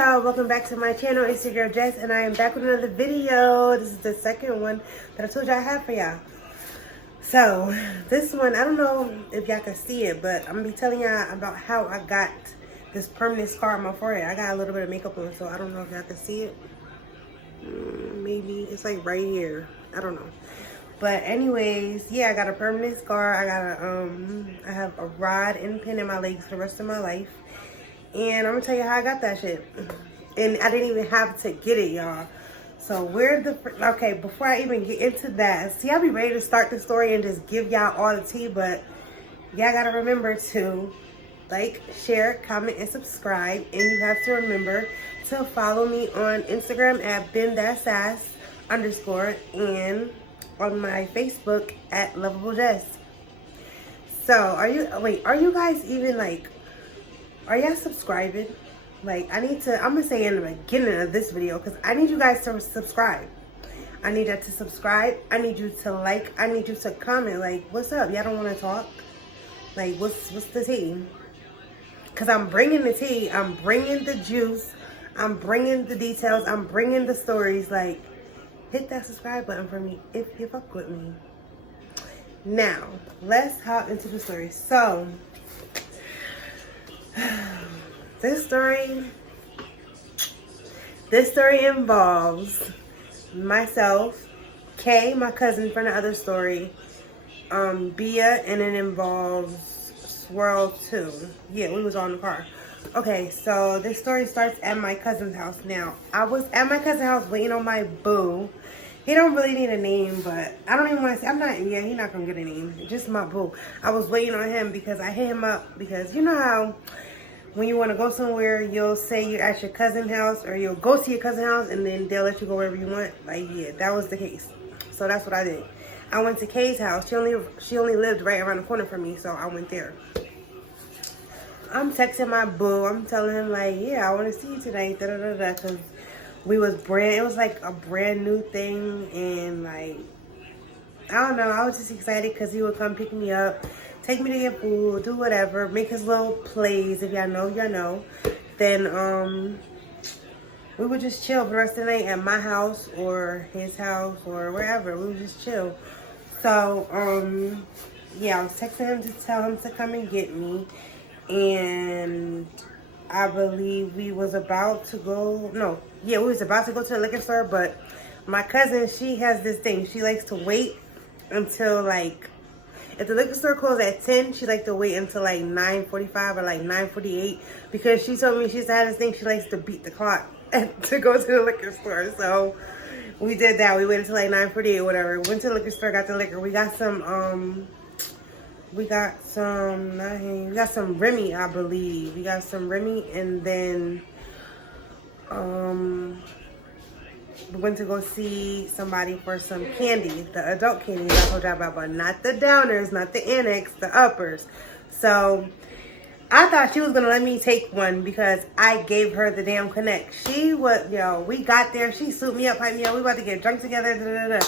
y'all, welcome back to my channel. It's your girl Jess and I am back with another video. This is the second one that I told y'all I had for y'all. So this one, I don't know if y'all can see it, but I'm gonna be telling y'all about how I got this permanent scar on my forehead. I got a little bit of makeup on, so I don't know if y'all can see it. Maybe it's like right here, I don't know. But anyways, yeah, I got a permanent scar. I have a rod and pin in my legs for the rest of my life. And I'm gonna tell you how I got that shit. And I didn't even have to get it, y'all. So okay, before I even get into that, see, I'll be ready to start the story and just give y'all all the tea, but y'all gotta remember to like, share, comment, and subscribe. And you have to remember to follow me on Instagram at @benthatsass_ and on my Facebook at Loveable Jess. So are you guys even like, are y'all subscribing? Like, I'm gonna say in the beginning of this video, because I need you guys to subscribe. I need y'all to subscribe. I need you to like. I need you to comment. Like, what's up? Y'all don't want to talk? Like, what's the tea? Because I'm bringing the tea. I'm bringing the juice. I'm bringing the details. I'm bringing the stories. Like, hit that subscribe button for me if you fuck with me. Now, let's hop into the story. So, this story involves myself, Kay, my cousin from the other story, Bia, and it involves Swirl too. Yeah, we was on the car. Okay, so this story starts at my cousin's house. Now, I was at my cousin's house waiting on my boo. He don't really need a name, but I don't even want to say, he's not gonna get a name. Just my boo. I was waiting on him because I hit him up because you know how when you want to go somewhere, you'll say you're at your cousin's house, or you'll go to your cousin's house and then they'll let you go wherever you want. Like, yeah, that was the case. So that's what I did. I went to Kay's house. She only lived right around the corner from me, so I went there. I'm texting my boo. I'm telling him like, yeah, I want to see you tonight, because it was like a brand new thing, and like, I don't know, I was just excited because he would come pick me up, take me to get food, do whatever, make his little plays. If y'all know, y'all know. Then we would just chill for the rest of the night at my house or his house or wherever. We would just chill. So yeah, I was texting him to tell him to come and get me, and I believe we was about to go. We was about to go to the liquor store, but my cousin, she has this thing. She likes to wait until like, if the liquor store closed at 10, she likes to wait until like 9:45 or like 9:48, because she told me she's had this thing. She likes to beat the clock to go to the liquor store. So we did that. We waited until like 9:48 or whatever. Went to the liquor store, got the liquor. We got some Remy, I believe. We got some Remy, and then we went to go see somebody for some candy, the adult candy I told y'all about, but not the downers, not the annex, the uppers. So I thought she was gonna let me take one because I gave her the damn connect. We got there, she suited me up, hyped me up, we about to get drunk together,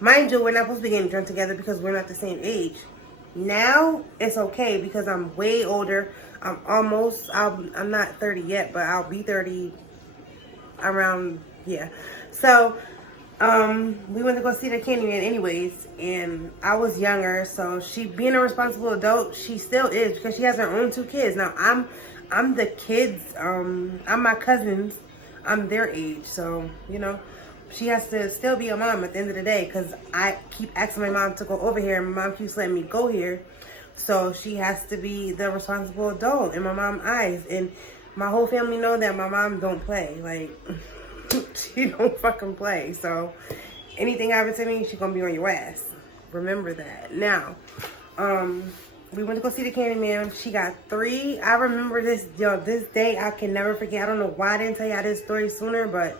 Mind you, we're not supposed to be getting drunk together because we're not the same age. Now it's okay because I'm way older. I'm not 30 yet, but I'll be 30 around, yeah. So we went to go see the Candyman anyways, and I was younger, so she, being a responsible adult, she still is, because she has her own 2 kids. Now I'm the kids, I'm my cousins, I'm their age, so you know, she has to still be a mom at the end of the day, because I keep asking my mom to go over here, and my mom keeps letting me go here. So she has to be the responsible adult in my mom's eyes. And my whole family know that my mom don't play. Like, she don't fucking play. So anything happens to me, she gonna be on your ass. Remember that. Now, we went to go see the Candyman. She got 3. I remember this day. I can never forget. I don't know why I didn't tell y'all this story sooner, but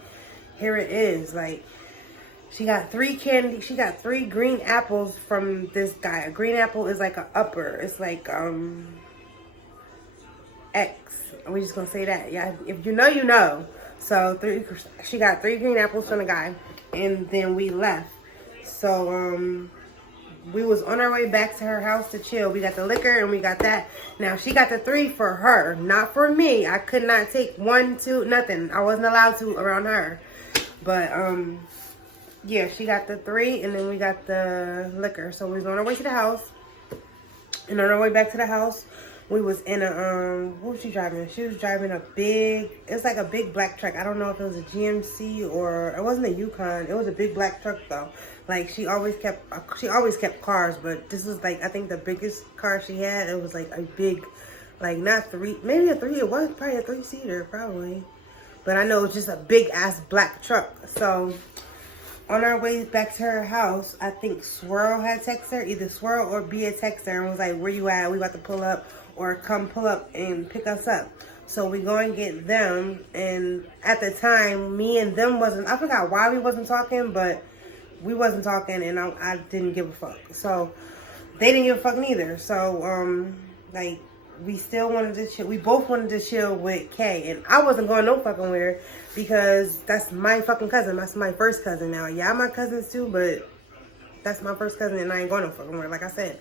here it is. Like, she got 3 candy. She got 3 green apples from this guy. A green apple is like an upper. It's like X. We're just gonna say that. Yeah, if you know, you know. So she got 3 green apples from the guy, and then we left. So we was on our way back to her house to chill. We got the liquor and we got that. Now, she got the 3 for her, not for me. I could not take 1, 2, nothing. I wasn't allowed to around her. But, yeah, she got the 3 and then we got the liquor. So we was on our way to the house. And on our way back to the house, we was in a, what was she driving? She was driving a big, it's like a big black truck. I don't know if it was a GMC or, it wasn't a Yukon. It was a big black truck though. Like she always kept cars, but this was like, I think the biggest car she had, it was like a big, like not 3, maybe a 3, it was probably a 3-seater, probably. But I know it was just a big ass black truck. So on our way back to her house, I think Swirl had texted her, either Swirl or Bia texted her and was like, where you at? We about to pull up, or come pull up and pick us up. So we go and get them. And at the time, me and them wasn't, I forgot why we wasn't talking, but we wasn't talking and I didn't give a fuck. So they didn't give a fuck neither. So, like, we still wanted to chill. We both wanted to chill with Kay. And I wasn't going no fucking where because that's my fucking cousin. That's my first cousin now. Yeah, my cousins too, but that's my first cousin and I ain't going no fucking where, like I said.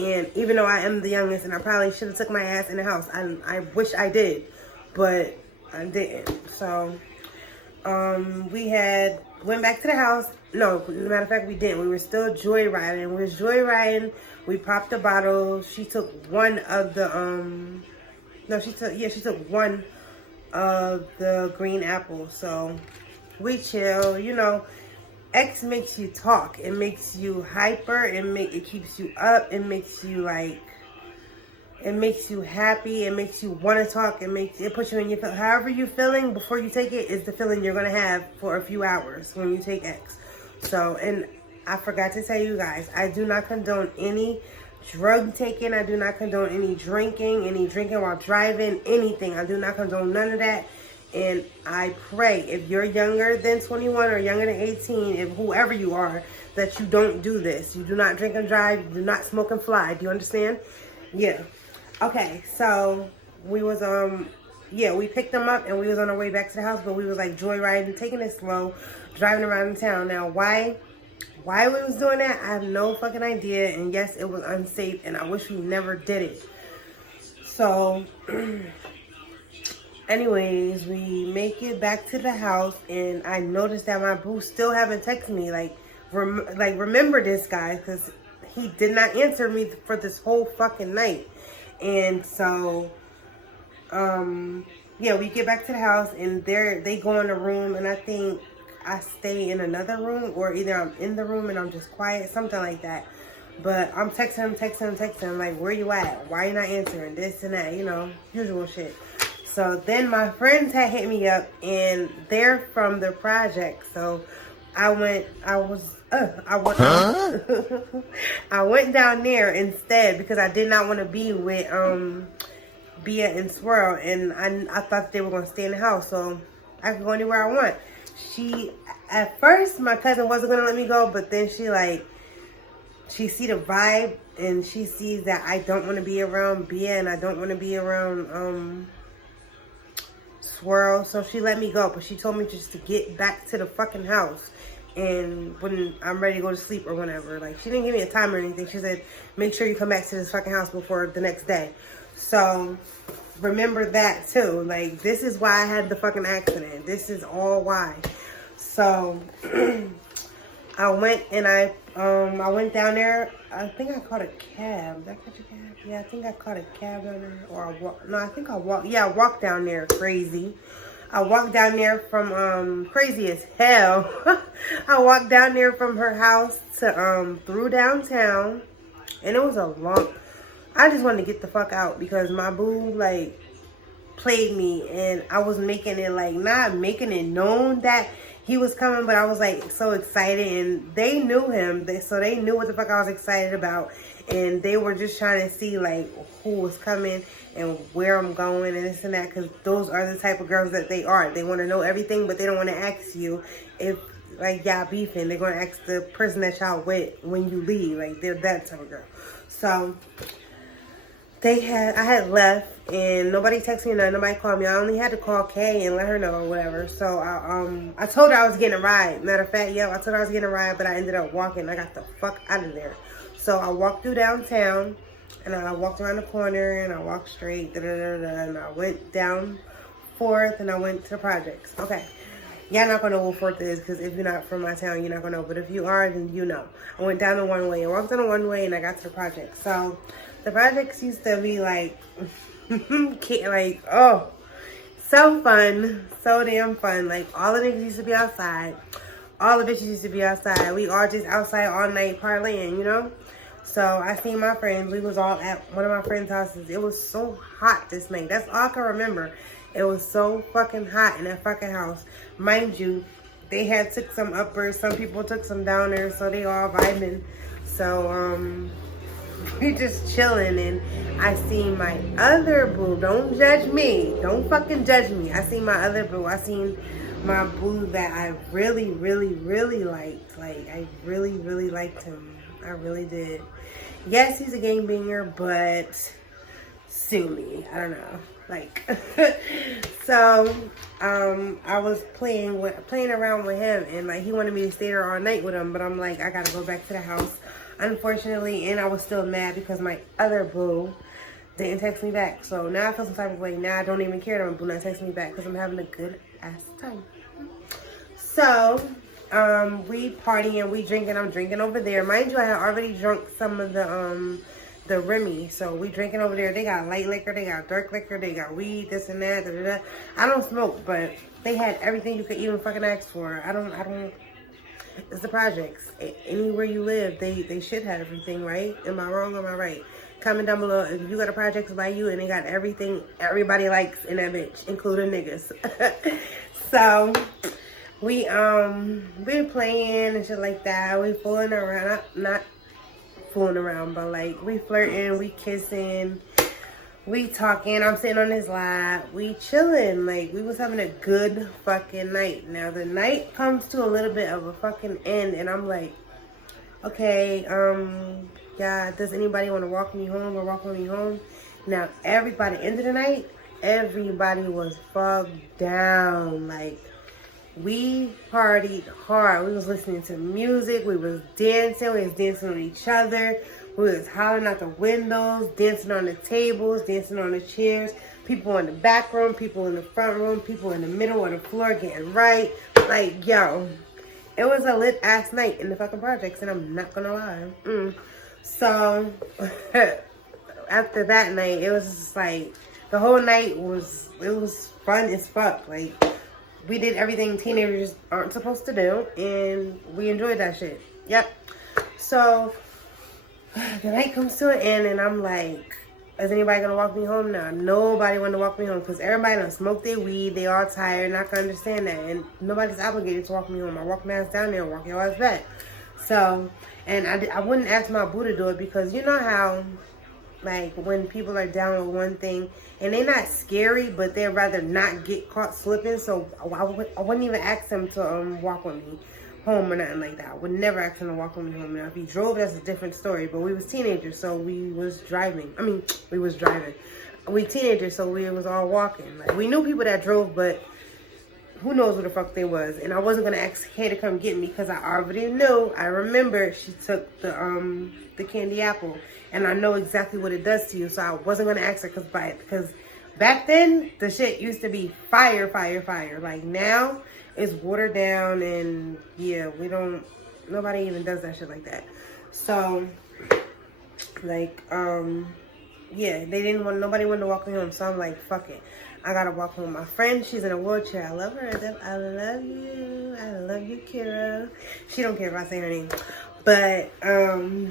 And even though I am the youngest and I probably should have took my ass in the house, I wish I did, but I didn't. So we had went back to the house. No, as a matter of fact, we didn't. We were still joyriding. We was joyriding. We popped the bottle. She took one of the she took one of the green apples. So we chill, you know. X makes you talk. It makes you hyper. It keeps you up. It makes you like, it makes you happy. It makes you want to talk. It puts you in your, however you're feeling before you take it is the feeling you're going to have for a few hours when you take X. So, and I forgot to tell you guys, I do not condone any drug taking. I do not condone any drinking while driving, anything. I do not condone none of that. And I pray if you're younger than 21 or younger than 18, if whoever you are, that you don't do this. You do not drink and drive. You do not smoke and fly. Do you understand? Yeah. Okay. So we was, we picked them up and we was on our way back to the house, but we was like joyriding, taking it slow, driving around in town. Now, why we was doing that, I have no fucking idea. And yes, it was unsafe and I wish we never did it. So, anyways, we make it back to the house and I noticed that my boo still haven't texted me. Like remember this, guys, because he did not answer me for this whole fucking night. And so, we get back to the house and they go in the room and I think I stay in another room, or either I'm in the room and I'm just quiet, something like that. But I'm texting him, like, where you at? Why you not answering? This and that, you know, usual shit. So then my friends had hit me up and they're from the project. So I went down there instead because I did not want to be with Bia and Swirl, and I thought they were gonna stay in the house so I could go anywhere I want. At first my cousin wasn't gonna let me go, but then she see the vibe and she sees that I don't want to be around Bia and I don't want to be around Swirl, so she let me go. But she told me just to get back to the fucking house and when I'm ready to go to sleep or whatever. Like, she didn't give me a time or anything. She said, make sure you come back to this fucking house before the next day. So remember that too. Like, this is why I had the fucking accident. This is all why. So I went and I went down there. I think I caught a cab. Did I catch a cab? Yeah, I think I caught a cab down there. Or I walked down there. Crazy. I walked down there from crazy as hell. I walked down there from her house to through downtown, and it was a long. I just wanted to get the fuck out because my boo like played me, and I was making it like not making it known that he was coming, but I was like so excited, and they knew him, so they knew what the fuck I was excited about, and they were just trying to see like who was coming and where I'm going and this and that, because those are the type of girls that they are. They want to know everything, but they don't want to ask you if like y'all beefing. They're gonna ask the person that y'all with when you leave. Like, they're that type of girl. So I had left and nobody texted me, nobody called me. I only had to call Kay and let her know or whatever. So I told her I was getting a ride. Matter of fact, I told her I was getting a ride, but I ended up walking. I got the fuck out of there. So I walked through downtown, and I walked around the corner, and I walked straight, and I went down 4th, and I went to the projects. Okay. Y'all not gonna know what 4th is, because if you're not from my town, you're not gonna know. But if you are, then you know. I went down the one way. I walked down the one way, and I got to the projects. So the projects used to be like, like, oh, so fun, so damn fun. Like, all the niggas used to be outside. All the bitches used to be outside. We all just outside all night parlaying, you know? So I seen my friends. We was all at one of my friends' houses. It was so hot this night. That's all I can remember. It was so fucking hot in that fucking house. Mind you, they had took some uppers. Some people took some downers. So they all vibing. So, we just chilling. And I seen my other boo. Don't judge me. Don't fucking judge me. I seen my other boo. I seen my boo that I really, really, really liked. Like, I really, really liked him. I really did. Yes, he's a gangbanger, but sue me. I don't know. Like, so, I was playing around with him, and like, he wanted me to stay there all night with him, but I'm like, I gotta go back to the house, unfortunately, and I was still mad because my other boo didn't text me back. So now I feel some type of way. Now I don't even care that my boo not texting me back because I'm having a good ass time. So, we partying, we drinking. I'm drinking over there. Mind you, I had already drunk some of the Remy. So we drinking over there. They got light liquor, they got dark liquor, they got weed, this and that. Da, da, da. I don't smoke, but they had everything you could even fucking ask for. I don't. It's the projects. Anywhere you live, they should have everything, right? Am I wrong or am I right? Comment down below if you got a projects by you and they got everything everybody likes in that bitch, including niggas. So we been playing and shit like that. We fooling around, not fooling around, but like we flirting, we kissing, we talking. I'm sitting on his lap, we chilling. Like, we was having a good fucking night. Now the night comes to a little bit of a fucking end, and I'm like, okay, yeah, does anybody want to walk me home or walk with me home? Now everybody, end of the night, everybody was fucked down. Like, we partied hard. We was listening to music. We was dancing. We was dancing on each other. We was hollering out the windows, dancing on the tables, dancing on the chairs. People in the back room, people in the front room, people in the middle of the floor getting right. Like, yo, it was a lit ass night in the fucking projects, and I'm not gonna lie. So after that night, it was just like, the whole night was fun as fuck. Like, we did everything teenagers aren't supposed to do, and we enjoyed that shit. Yep. So the night comes to an end, and I'm like, is anybody gonna walk me home now? Nobody wanted to walk me home because everybody done smoked their weed. They all tired, and I can understand that. And nobody's obligated to walk me home. I walk my ass down there and walk your ass back. So, and I wouldn't ask my boo to do it because you know how, like, when people are down with one thing and they're not scary, but they'd rather not get caught slipping. So I wouldn't even ask them to walk with me home or nothing like that. I would never ask him to walk with me home. Now, if he drove, that's a different story. But we was teenagers, so we was driving. I mean, we was driving. We teenagers, so we was all walking. Like, we knew people that drove, but who knows who the fuck they was. And I wasn't gonna ask Kay to come get me because I already knew. I remember she took the candy apple, and I know exactly what it does to you. So I wasn't gonna ask her because back then the shit used to be fire, fire, fire. Like, now it's watered down, and yeah, nobody even does that shit like that. So, like, yeah, nobody wanted to walk me home. So I'm like, fuck it. I gotta walk home. My friend, she's in a wheelchair. I love her. I love you. I love you, Kira. She don't care if I say her name. But,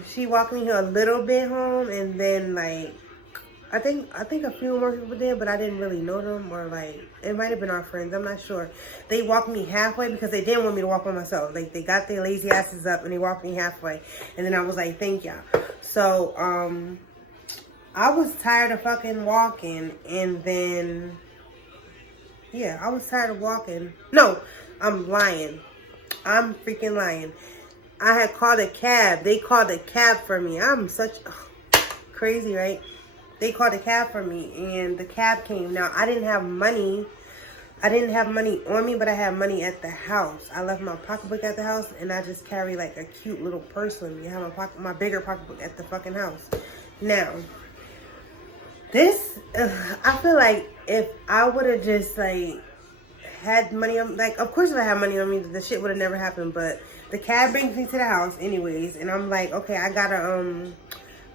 she walked me a little bit home, and then, like, I think a few more people did, but I didn't really know them, or like, it might have been our friends. I'm not sure. They walked me halfway because they didn't want me to walk by myself. Like, they got their lazy asses up and they walked me halfway, and then I was like, thank y'all. So, I was tired of fucking walking, and then, yeah, I was tired of walking. No, I'm lying. I'm freaking lying. I had called a cab. They called a cab for me. I'm such crazy, right? They called a cab for me, and the cab came. Now, I didn't have money. I didn't have money on me, but I had money at the house. I left my pocketbook at the house, and I just carry like a cute little purse with me. I have my bigger pocketbook at the fucking house. Now, this, I feel like if I would have just like had money on, like, of course if I had money on me, the shit would have never happened. But the cab brings me to the house anyways, and I'm like, okay, I gotta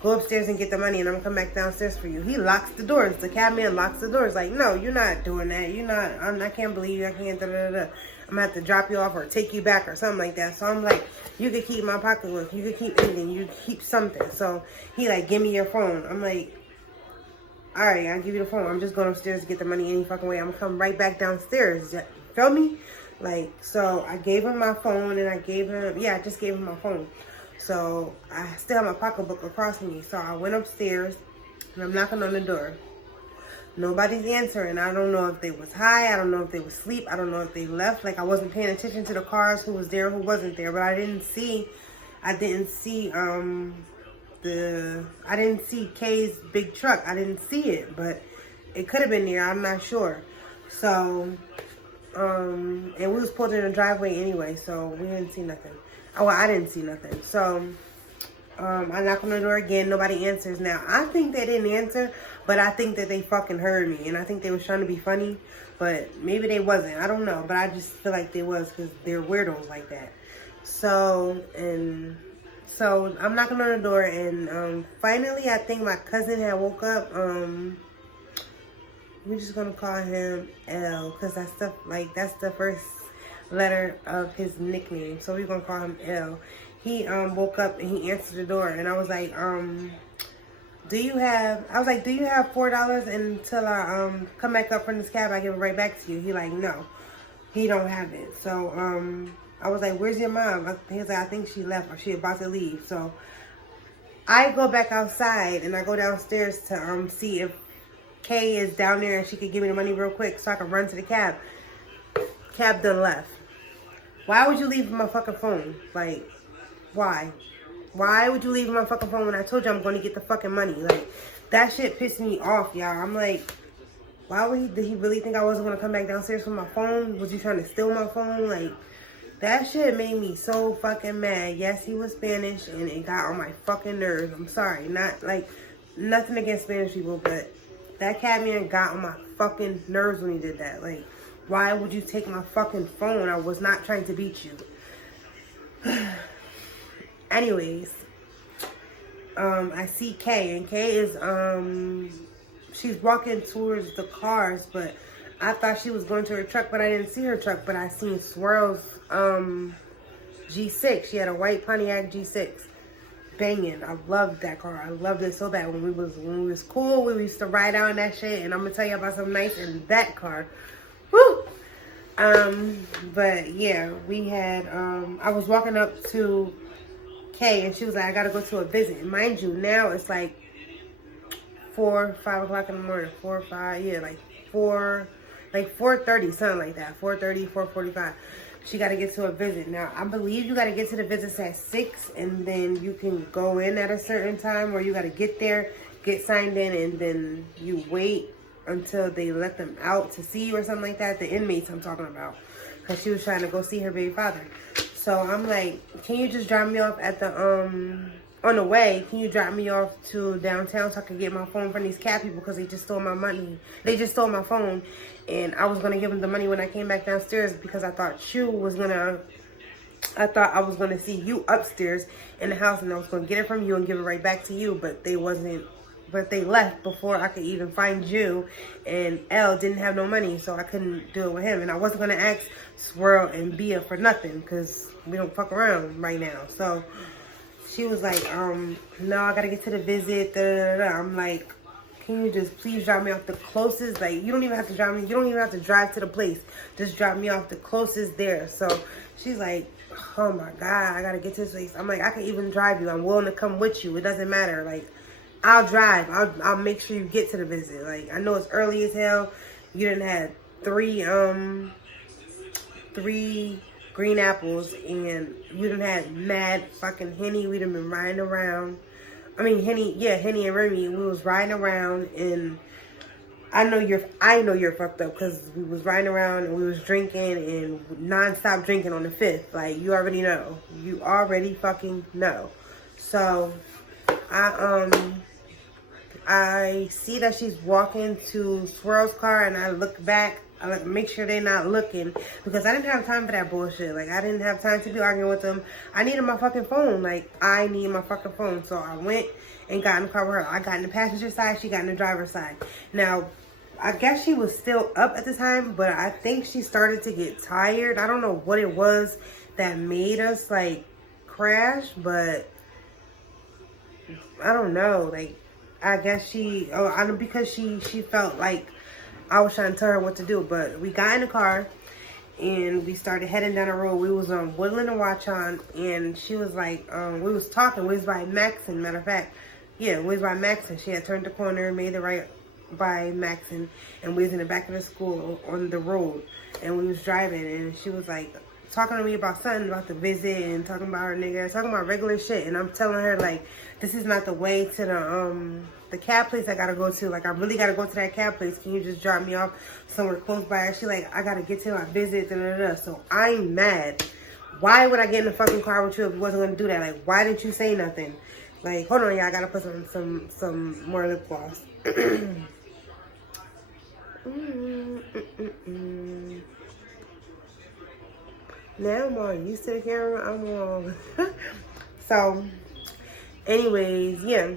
go upstairs and get the money, and I'm gonna come back downstairs for you. He locks the doors. The cab man locks the doors. Like, no, you're not doing that. You're not. I can't believe you. I can't. Da, da, da, da. I'm gonna have to drop you off or take you back or something like that. So I'm like, you could keep my pocketbook. You could keep anything. You could keep something. So he like, give me your phone. I'm like, all right, I'll give you the phone. I'm just going upstairs to get the money any fucking way. I'm gonna come right back downstairs. Feel me? Like, so I gave him my phone, and I just gave him my phone. So I still have my pocketbook across me. So I went upstairs, and I'm knocking on the door. Nobody's answering. I don't know if they was high. I don't know if they was asleep. I don't know if they left. Like, I wasn't paying attention to the cars, who was there, who wasn't there. But I didn't see Kay's big truck. I didn't see it, but it could have been there. I'm not sure. So, and we was pulled in the driveway anyway, so we didn't see nothing. Oh, well, I didn't see nothing. So, I knock on the door again. Nobody answers. Now, I think they didn't answer, but I think that they fucking heard me. And I think they was trying to be funny, but maybe they wasn't. I don't know. But I just feel like they was, because they're weirdos like that. So I'm knocking on the door, and finally, I think my cousin had woke up. We're just gonna call him L, because that's the first letter of his nickname. So we're gonna call him L. He woke up and he answered the door, and I was like, do you have $4 until I come back up from this cab? I give it right back to you. He like, no, he don't have it. So I was like, where's your mom? He was like, I think she left, or she about to leave. So I go back outside, and I go downstairs to see if Kay is down there and she could give me the money real quick so I can run to the cab. Cab done left. Why would you leave my fucking phone? Like, why? Why would you leave my fucking phone when I told you I'm going to get the fucking money? Like, that shit pissed me off, y'all. I'm like, did he really think I wasn't going to come back downstairs with my phone? Was he trying to steal my phone? Like, that shit made me so fucking mad. Yes, he was Spanish, and it got on my fucking nerves. I'm sorry. Not, like, nothing against Spanish people, but that cat man got on my fucking nerves when he did that. Like, why would you take my fucking phone? I was not trying to beat you. Anyways, I see Kay, and Kay is, she's walking towards the cars, but I thought she was going to her truck, but I didn't see her truck, but I seen Swirl's, G6. She had a white Pontiac G6. Banging. I loved that car. I loved it so bad. When we was cool, we used to ride out in that shit, and I'm gonna tell you about something nice in that car. Woo! But yeah, we had, I was walking up to Kay, and she was like, I gotta go to a visit. And mind you, now it's like 5 o'clock in the morning. 4 or 5, yeah, like 4:30, something like that. 4:30, 4:45. She got to get to a visit. Now, I believe you got to get to the visits at 6, and then you can go in at a certain time, or you got to get there, get signed in, and then you wait until they let them out to see you or something like that. The inmates I'm talking about, because she was trying to go see her baby father. So I'm like, can you just drop me off at the, on the way, can you drop me off to downtown so I can get my phone from these cat people, because they just stole my money. They just stole my phone, and I was going to give them the money when I came back downstairs, because I thought I was going to see you upstairs in the house, and I was going to get it from you and give it right back to you, but they left before I could even find you, and L didn't have no money, so I couldn't do it with him, and I wasn't going to ask Swirl and Bia for nothing, because we don't fuck around right now. So she was like, no, I gotta get to the visit, da, da, da, da. I'm like, can you just please drop me off the closest? Like, you don't even have to drive me. You don't even have to drive to the place. Just drop me off the closest there. So she's like, oh my God, I gotta get to this place. I'm like, I can even drive you. I'm willing to come with you. It doesn't matter. Like, I'll drive. I'll make sure you get to the visit. Like, I know it's early as hell. You didn't have three green apples, and we done had mad fucking Henny. We done been riding around. I mean, Henny and Remy. We was riding around, and I know you're fucked up because we was riding around and we was drinking and non-stop drinking on the 5th. Like, you already know. You already fucking know. So, I see that she's walking to Swirl's car and I look back. I like make sure they're not looking because I didn't have time for that bullshit. Like, I didn't have time to be arguing with them. I needed my fucking phone. Like, I need my fucking phone. So I went and got in the car with her. I got in the passenger side. She got in the driver's side. Now, I guess she was still up at the time, but I think she started to get tired. I don't know what it was that made us, like, crash, but I don't know. Like, I guess because she felt like I was trying to tell her what to do. But we got in the car and we started heading down the road. We was on Woodland and Watchon, and she was like, we was talking. We was by Maxon, matter of fact. Yeah, we was by Maxon. She had turned the corner, made the right by Maxon, and we was in the back of the school on the road, and we was driving, and she was like talking to me about something about the visit and talking about her nigga, talking about regular shit, and I'm telling her like, this is not the way to the cab place I gotta go to. Like, I really gotta go to that cab place. Can you just drop me off somewhere close by? And she like, I gotta get to my visit, da da da. So I'm mad. Why would I get in the fucking car with you if you wasn't gonna do that? Like, why didn't you say nothing? Like, hold on, y'all, I gotta put some more lip gloss. Now I'm all used to the camera. I'm all so anyways, yeah,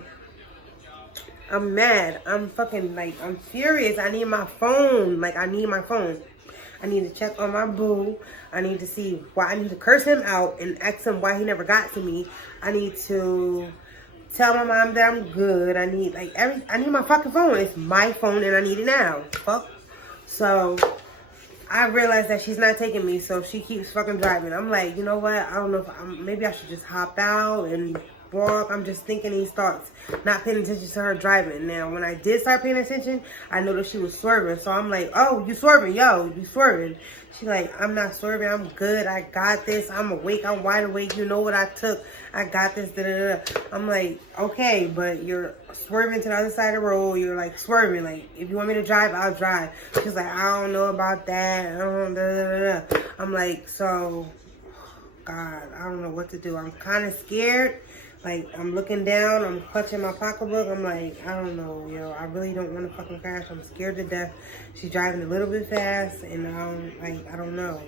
I'm mad. I'm fucking like, I'm furious. I need my phone. Like, I need my phone. I need to check on my boo. I need to see why. I need to curse him out and ask him why he never got to me. I need to tell my mom that I'm good. I need I need my fucking phone. It's my phone and I need it now. Fuck. So I realized that she's not taking me, so she keeps fucking driving. I'm like, you know what? I don't know if maybe I should just hop out and walk. I'm just thinking these thoughts, not paying attention to her driving. Now, when I did start paying attention, I noticed she was swerving. So I'm like, oh, you swerving? Yo, you swerving? She like, I'm not swerving. I'm good. I got this. I'm awake. I'm wide awake. You know what I took. I got this. Da, da, da. I'm like, okay, but you're swerving to the other side of the road. You're like swerving. Like, if you want me to drive, I'll drive. She's like, I don't know about that. I don't, da, da, da, da. I'm like, so, God, I don't know what to do. I'm kind of scared. Like, I'm looking down, I'm clutching my pocketbook. I'm like, I don't know, yo. I really don't want to fucking crash. I'm scared to death. She's driving a little bit fast, and I don't know.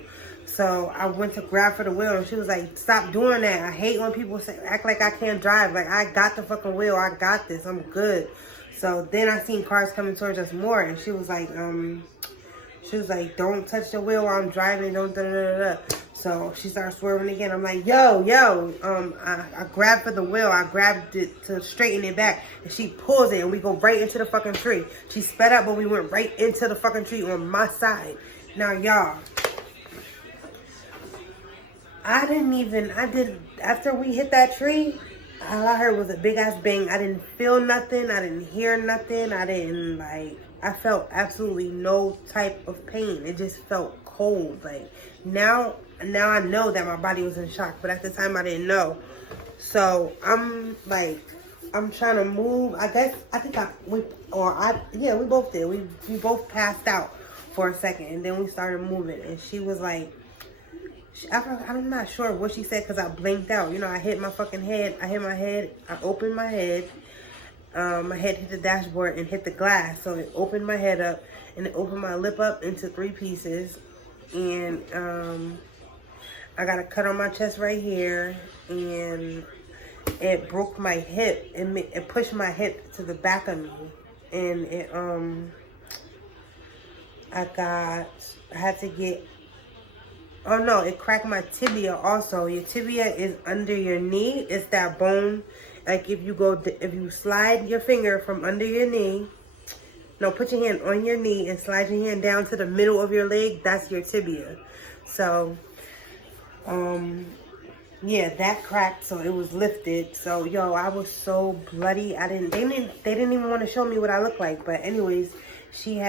So I went to grab for the wheel, and she was like, stop doing that. I hate when people act like I can't drive. Like, I got the fucking wheel. I got this. I'm good. So then I seen cars coming towards us more, and she was like, don't touch the wheel while I'm driving. Don't da da da da. So she started swerving again. I'm like, yo. I grabbed for the wheel. I grabbed it to straighten it back. And she pulls it and we go right into the fucking tree. She sped up, but we went right into the fucking tree on my side. Now, y'all, after we hit that tree, all I heard was a big ass bang. I didn't feel nothing. I didn't hear nothing. I felt absolutely no type of pain. It just felt cold. Like, now I know that my body was in shock, but at the time I didn't know. So I'm trying to move. We both did. We both passed out for a second, and then we started moving. And she was like, I'm not sure what she said because I blinked out. You know, I hit my fucking head. I hit my head. I opened my head. My head hit the dashboard and hit the glass, so it opened my head up and it opened my lip up into 3 pieces. And I got a cut on my chest right here, and it broke my hip. It pushed my hip to the back of me, and it it cracked my tibia also. Your tibia is under your knee. It's that bone. Like, if you slide your finger from under your knee, put your hand on your knee and slide your hand down to the middle of your leg, that's your tibia. So, yeah, that cracked, so it was lifted. So, yo, I was so bloody. They didn't even want to show me what I looked like. But anyways, she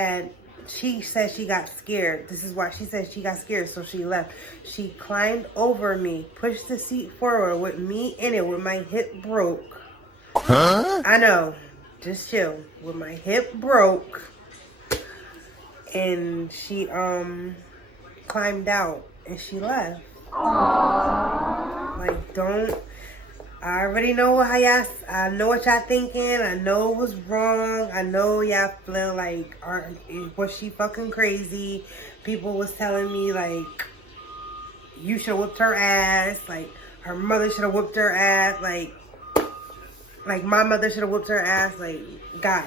said she got scared. This is why she said she got scared, so she left. She climbed over me, pushed the seat forward with me in it, with my hip broke. Huh? I know. Just chill. With my hip broke. and she climbed out and she left. Like, don't. I already know how y'all. I know what y'all thinking. I know it was wrong. I know y'all feel like, was she fucking crazy? People was telling me like, you should have whipped her ass. Like, her mother should have whipped her ass. Like my mother should have whipped her ass. Like, guys,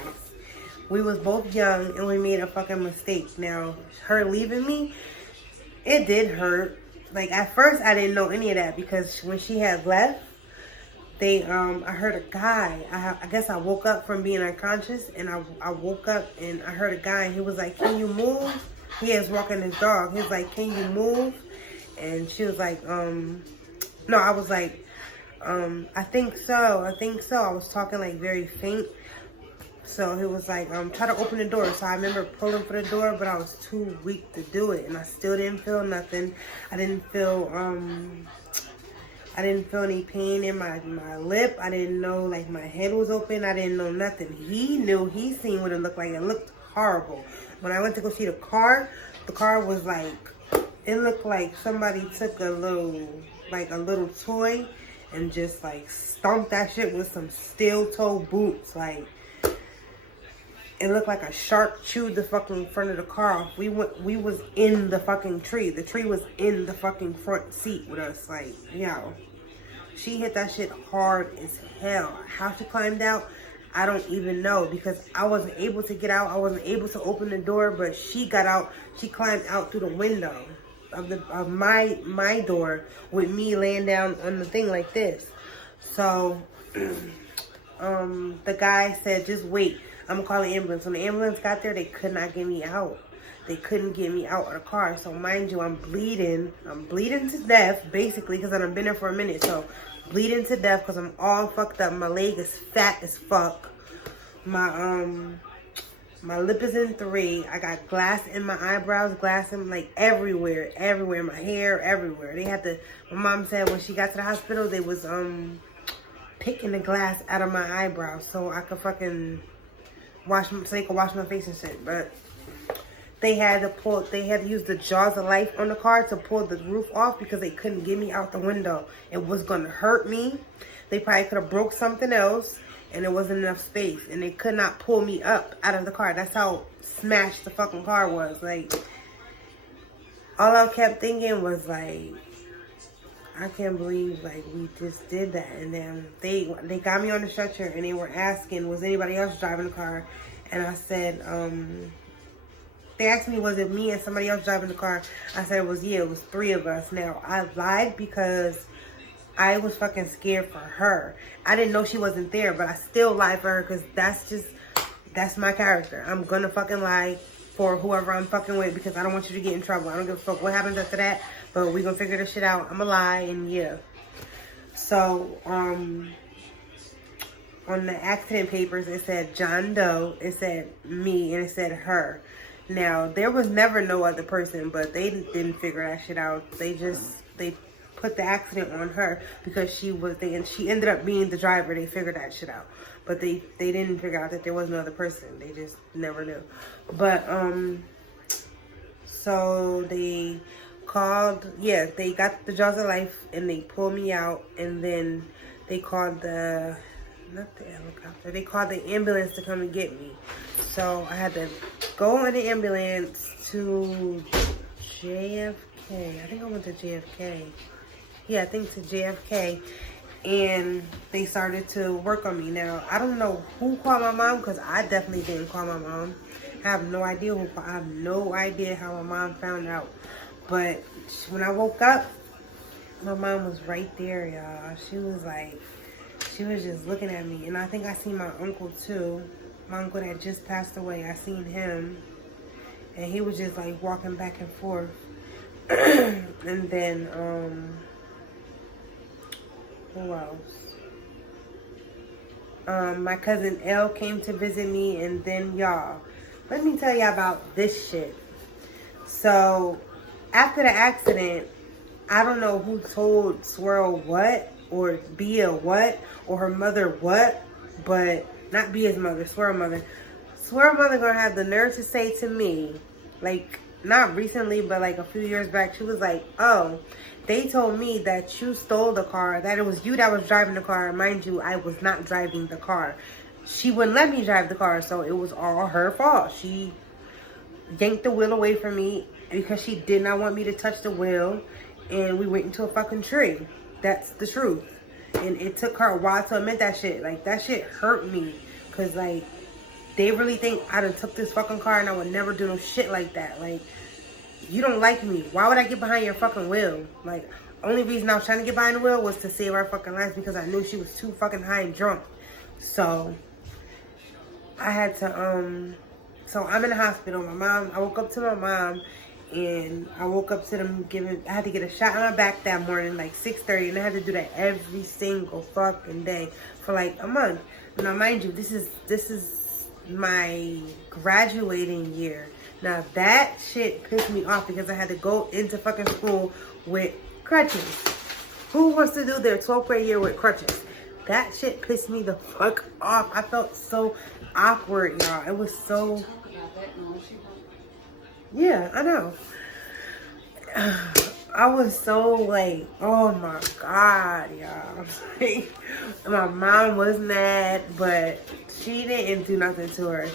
we was both young and we made a fucking mistake. Now, her leaving me, it did hurt. Like, at first, I didn't know any of that because when she had left, I heard a guy. I guess I woke up from being unconscious, and I woke up and I heard a guy, and he was like, "Can you move?" He is walking his dog. He was like, "Can you move?" And she was like, no, I was like, I think so. I was talking like very faint. So he was like, try to open the door. So I remember pulling for the door, but I was too weak to do it. And I still didn't feel nothing. I didn't feel any pain in my lip. I didn't know, like, my head was open. I didn't know nothing. He knew. He seen what it looked like. It looked horrible. When I went to go see the car was like, it looked like somebody took a little toy and just like stomped that shit with some steel toe boots. Like, it looked like a shark chewed the fucking front of the car off. We was in the fucking tree. The tree was in the fucking front seat with us. Like, yo, she hit that shit hard as hell. How she climbed out, I don't even know, because I wasn't able to get out. I wasn't able to open the door, but she got out. She climbed out through the window of my door with me laying down on the thing like this. So the guy said, just wait, I'm gonna call the ambulance. When the ambulance got there, they could not get me out. They couldn't get me out of the car. So mind you, I'm bleeding to death basically, because I've been there for a minute. So bleeding to death because I'm all fucked up. My leg is fat as fuck. My lip is in 3. I got glass in my eyebrows, glass in, like, everywhere. My hair, everywhere. My mom said when she got to the hospital, they was picking the glass out of my eyebrows so I could fucking so they could wash my face and shit. But they had to use the jaws of life on the car to pull the roof off because they couldn't get me out the window. It was gonna hurt me. They probably could have broke something else, and there wasn't enough space, and they could not pull me up out of the car. That's how smashed the fucking car was. Like, all I kept thinking was like, I can't believe, like, we just did that. And then they got me on the stretcher, and they were asking, was anybody else driving the car? And I said, they asked me, was it me and somebody else driving the car? I said, it was 3 of us. Now, I lied because I was fucking scared for her. I didn't know she wasn't there, but I still lied for her because that's my character. I'm gonna fucking lie for whoever I'm fucking with because I don't want you to get in trouble. I don't give a fuck what happens after that, but we gonna figure this shit out. I'ma lie, and yeah. So, on the accident papers, it said John Doe, it said me, and it said her. Now, there was never no other person, but they didn't figure that shit out. They put the accident on her because she ended up being the driver. They figured that shit out. But they didn't figure out that there was no other person. They just never knew. But, so they called, they got the jaws of life and they pulled me out, and then they called not the helicopter, they called the ambulance to come and get me. So I had to go in the ambulance to JFK. I think I went to JFK. Yeah, I think to JFK. And they started to work on me. Now, I don't know who called my mom because I definitely didn't call my mom. I have no idea I have no idea how my mom found out. But when I woke up, my mom was right there, y'all. She was just looking at me. And I think I seen my uncle too. My uncle that just passed away. I seen him. And he was just like walking back and forth. And then, who else? My cousin Elle came to visit me, and then y'all, let me tell y'all about this shit. So, after the accident, I don't know who told Swirl what, or Bia what, or her mother what, but not Bia's mother, Swirl mother. Swirl mother gonna have the nerve to say to me, like, not recently, but like a few years back. She was like, oh, they told me that you stole the car, that it was you that was driving the car. Mind you, I was not driving the car. She wouldn't let me drive the car, so it was all her fault. She yanked the wheel away from me because she did not want me to touch the wheel, and we went into a fucking tree. That's the truth. And it took her a while to admit that shit. Like, that shit hurt me, because like, they really think I done took this fucking car and I would never do no shit like that. Like, you don't like me. Why would I get behind your fucking wheel? Like, only reason I was trying to get behind the wheel was to save our fucking lives, because I knew she was too fucking high and drunk. So I had to, so I'm in the hospital. I woke up to my mom, and I woke up to them I had to get a shot in my back that morning, like 6:30, and I had to do that every single fucking day for like a month. Now, mind you, this is my graduating year. Now, that shit pissed me off because I had to go into fucking school with crutches. Who wants to do their 12th grade year with crutches? That shit pissed me the fuck off. I felt so awkward, y'all. It was so... Yeah, I know. I was so like, oh my God, y'all. Like, my mom was mad, but she didn't do nothing to her.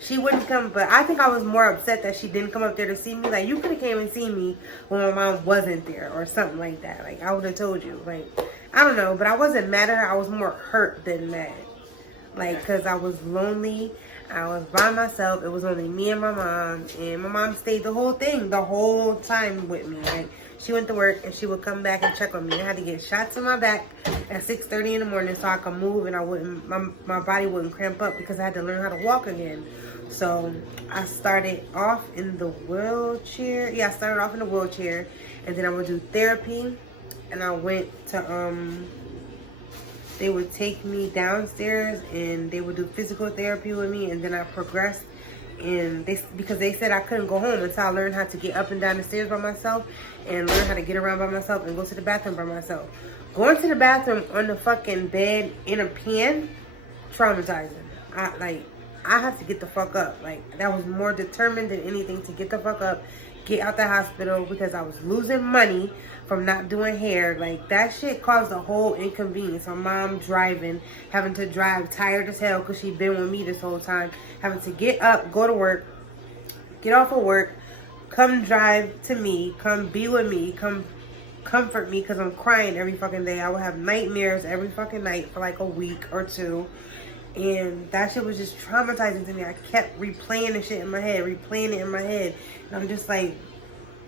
She wouldn't come, but I think I was more upset that she didn't come up there to see me. Like, you could have came and seen me when my mom wasn't there or something like that. Like, I would have told you. Like, I don't know, but I wasn't mad at her. I was more hurt than mad. Like, because I was lonely. I was by myself. It was only me and my mom. And my mom stayed the whole time with me. Like, she went to work and she would come back and check on me. I had to get shots in my back at 6:30 in the morning so I could move and I wouldn't, my body wouldn't cramp up, because I had to learn how to walk again. So I started off in the wheelchair. Yeah, I started off in the wheelchair, and then I would do therapy, and I went to, they would take me downstairs and they would do physical therapy with me, and then I progressed. And because they said I couldn't go home until I learned how to get up and down the stairs by myself and learn how to get around by myself and go to the bathroom by myself. Going to the bathroom on the fucking bed in a pan, traumatizing. I have to get the fuck up. Like, that was more determined than anything to get the fuck up, get out the hospital, because I was losing money from not doing hair. Like, that shit caused a whole inconvenience. My mom driving, having to drive, tired as hell because she'd been with me this whole time, having to get up, go to work, get off of work, come drive to me, come be with me, come comfort me, because I'm crying every fucking day. I would have nightmares every fucking night for like a week or two. And that shit was just traumatizing to me. I kept replaying the shit in my head, replaying it in my head. And I'm just like,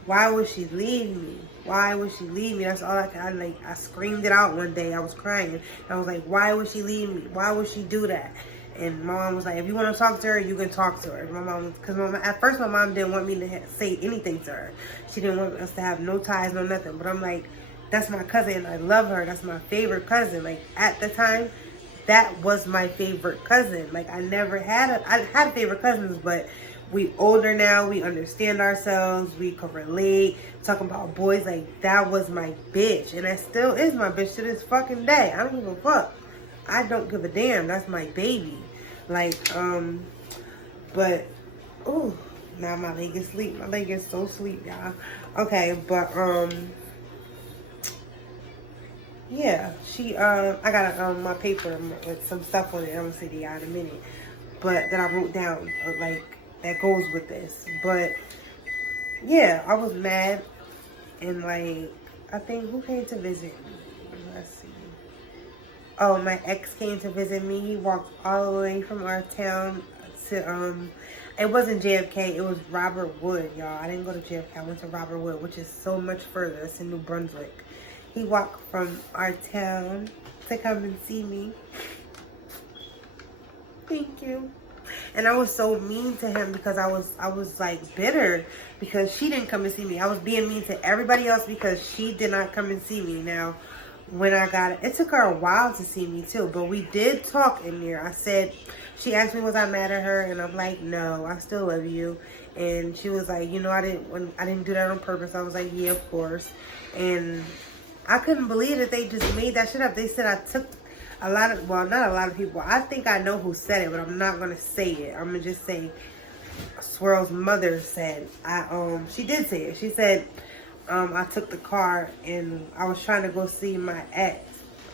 why would she leave me? Why would she leave me? That's all I screamed it out one day. I was crying. And I was like, why would she leave me? Why would she do that? And my mom was like, if you want to talk to her, you can talk to her. My mom, because at first my mom didn't want me to say anything to her. She didn't want us to have no ties, no nothing. But I'm like, that's my cousin. I love her. That's my favorite cousin. Like, at the time, that was my favorite cousin. Like, I had favorite cousins, but we older now. We understand ourselves. We can relate. Talking about boys, like, that was my bitch. And that still is my bitch to this fucking day. I don't give a fuck. I don't give a damn. That's my baby. Like, but, ooh, now my leg is asleep. My leg is so sleep, y'all. Okay, but, yeah, I got my paper with some stuff on it. I'm gonna say to y'all in a minute. But that I wrote down, like, that goes with this. But, yeah, I was mad. And, like, I think, who came to visit me? Let's see. Oh, my ex came to visit me. He walked all the way from our town to, it wasn't JFK. It was Robert Wood, y'all. I didn't go to JFK. I went to Robert Wood, which is so much further. It's in New Brunswick. He walked from our town to come and see me. Thank you. And I was so mean to him because I was like bitter because she didn't come and see me. I was being mean to everybody else because she did not come and see me. Now, when I got it took her a while to see me too, but we did talk in there. I said, she asked me was I mad at her, and I'm like, no, I still love you. And she was like, you know, I didn't do that on purpose. I was like, yeah, of course. And I couldn't believe that they just made that shit up. They said I took a lot of, well, not a lot of people. I think I know who said it, but I'm not going to say it. I'm going to just say Swirl's mother said, she did say it. She said, I took the car and I was trying to go see my ex.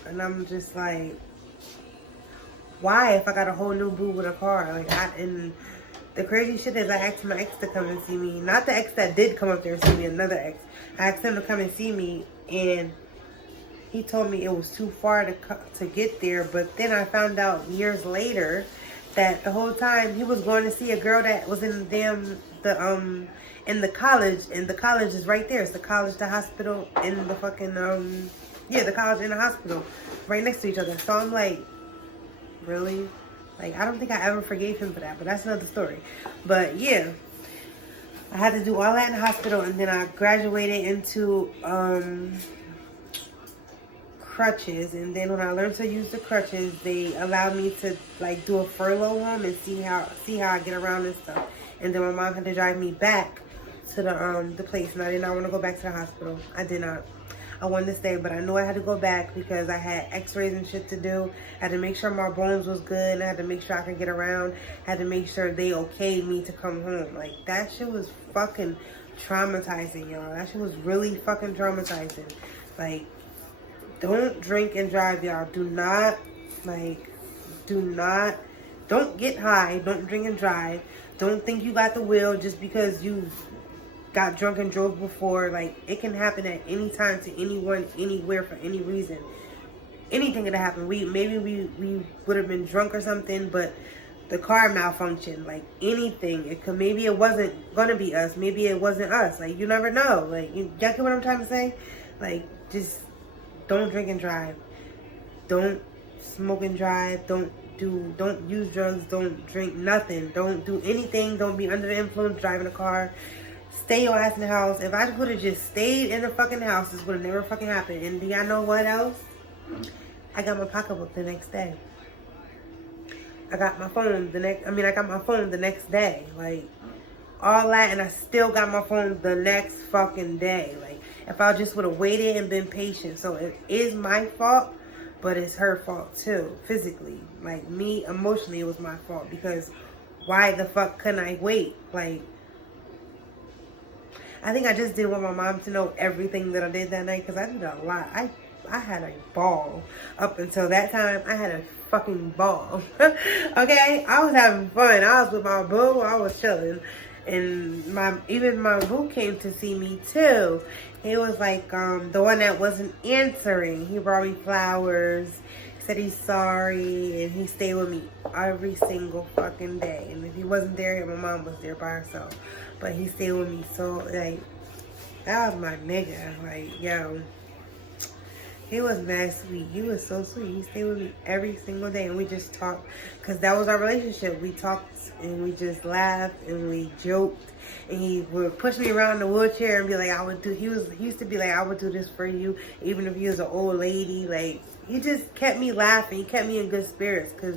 And I'm just like, why if I got a whole new boo with a car? Like, and the crazy shit is I asked my ex to come and see me. Not the ex that did come up there and see me, another ex. I asked him to come and see me, and he told me it was too far to get there. But then I found out years later that the whole time he was going to see a girl that was in in the college, and the college is right there. It's the college, the hospital, and the fucking the college and the hospital right next to each other. So I'm like, really? Like, I don't think I ever forgave him for that, but that's another story. But yeah, I had to do all that in the hospital, and then I graduated into crutches. And then when I learned to use the crutches, they allowed me to like do a furlough home and see how I get around and stuff. And then my mom had to drive me back to the place, and I did not want to go back to the hospital. I did not. I wanted to stay, but I knew I had to go back because I had x-rays and shit to do. I had to make sure my bones was good, and I had to make sure I could get around. I had to make sure they okayed me to come home. Like, that shit was fucking traumatizing, y'all. That shit was really fucking traumatizing. Like, don't drink and drive, y'all. Don't get high. Don't drink and drive. Don't think you got the wheel just because you got drunk and drove before. Like, it can happen at any time to anyone, anywhere, for any reason. Anything could happen. Maybe we would have been drunk or something, but the car malfunctioned. Like, anything. Maybe it wasn't gonna be us. Maybe it wasn't us. Like, you never know. Like, you get what I'm trying to say? Like, just don't drink and drive. Don't smoke and drive. Don't use drugs. Don't drink nothing. Don't do anything. Don't be under the influence driving a car. Stay your ass in the house. If I would have just stayed in the fucking house, this would have never fucking happened. And do y'all know what else? I got my pocketbook the next day. I got my phone I got my phone the next day. Like, all that, and I still got my phone the next fucking day. Like, if I just would have waited and been patient. So it is my fault, but it's her fault too, physically. Like, me, emotionally, it was my fault, because why the fuck couldn't I wait? Like, I think I just didn't want my mom to know everything that I did that night, because I did a lot. I had a ball. Up until that time, I had a fucking ball. Okay? I was having fun. I was with my boo. I was chilling. And even my boo came to see me too. He was like the one that wasn't answering. He brought me flowers. Said he's sorry, and he stayed with me every single fucking day. And if he wasn't there, my mom was there by herself. But he stayed with me. So, like, that was my nigga. Like, yo, he was mad sweet. He was so sweet. He stayed with me every single day, and we just talked, because that was our relationship. We talked, and we just laughed, and we joked. And he would push me around in the wheelchair and be like, he used to be like, I would do this for you, even if he was an old lady. Like, he just kept me laughing. He kept me in good spirits, because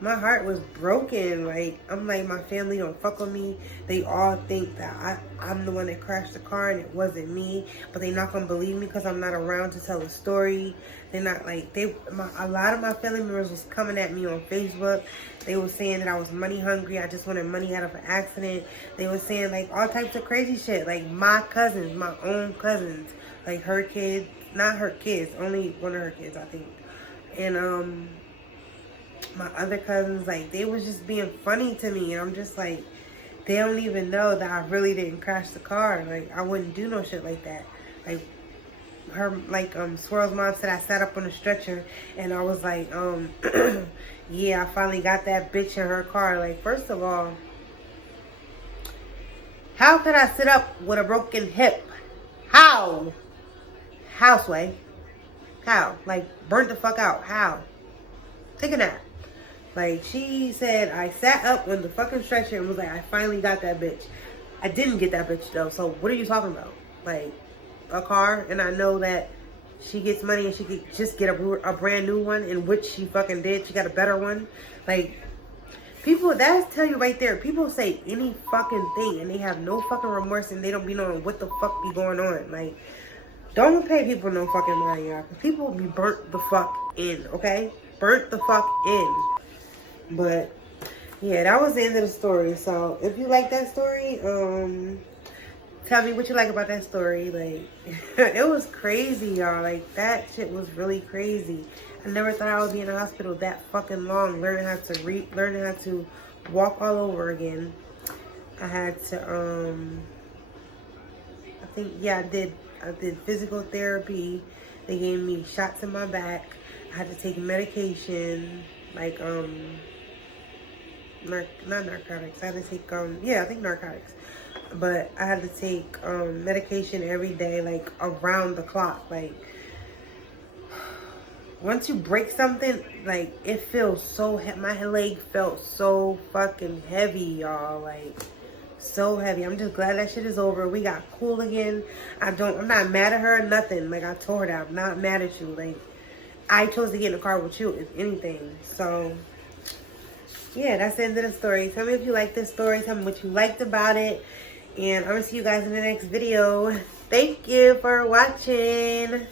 my heart was broken. Like, I'm like, my family don't fuck with me. They all think that I'm the one that crashed the car and it wasn't me. But they not gonna believe me because I'm not around to tell the story. They're not like, a lot of my family members was coming at me on Facebook. They were saying that I was money hungry. I just wanted money out of an accident. They were saying like all types of crazy shit. Like, my cousins, my own cousins, like her kids, not her kids, only one of her kids, I think. And my other cousins, like, they was just being funny to me. And I'm just like, they don't even know that I really didn't crash the car. Like, I wouldn't do no shit like that. Like, Swirl's mom said I sat up on a stretcher, and I was like, yeah, I finally got that bitch in her car. Like, first of all, how could I sit up with a broken hip? How? Houseway. How? Like, burnt the fuck out. How? Take a nap. Like, she said I sat up on the fucking stretcher and was like, I finally got that bitch. I didn't get that bitch, though. So, what are you talking about? Like, a car, and I know that she gets money and she could just get a brand new one, in which she fucking did. She got a better one. Like, people, that's tell you right there. People say any fucking thing, and they have no fucking remorse, and they don't be knowing what the fuck be going on. Like, don't pay people no fucking money, y'all. Because people be burnt the fuck in, okay? Burnt the fuck in. But Yeah, that was the end of the story. So if you like that story, tell me what you like about that story. Like, it was crazy, y'all. Like, that shit was really crazy. I never thought I would be in the hospital that fucking long, learning how to walk all over again. I had to, I think, yeah, I did physical therapy. They gave me shots in my back. I had to take medication, like, not narcotics. I had to take, yeah, I think narcotics. But I had to take medication every day, like around the clock. Like, once you break something, like, it feels so my leg felt so fucking heavy, y'all. Like, so heavy. I'm just glad that shit is over. We got cool again. I'm not mad at her or nothing. Like, I told her that I'm not mad at you. Like, I chose to get in the car with you, if anything. So yeah, that's the end of the story. Tell me if you like this story. Tell me what you liked about it. And I'm going to see you guys in the next video. Thank you for watching.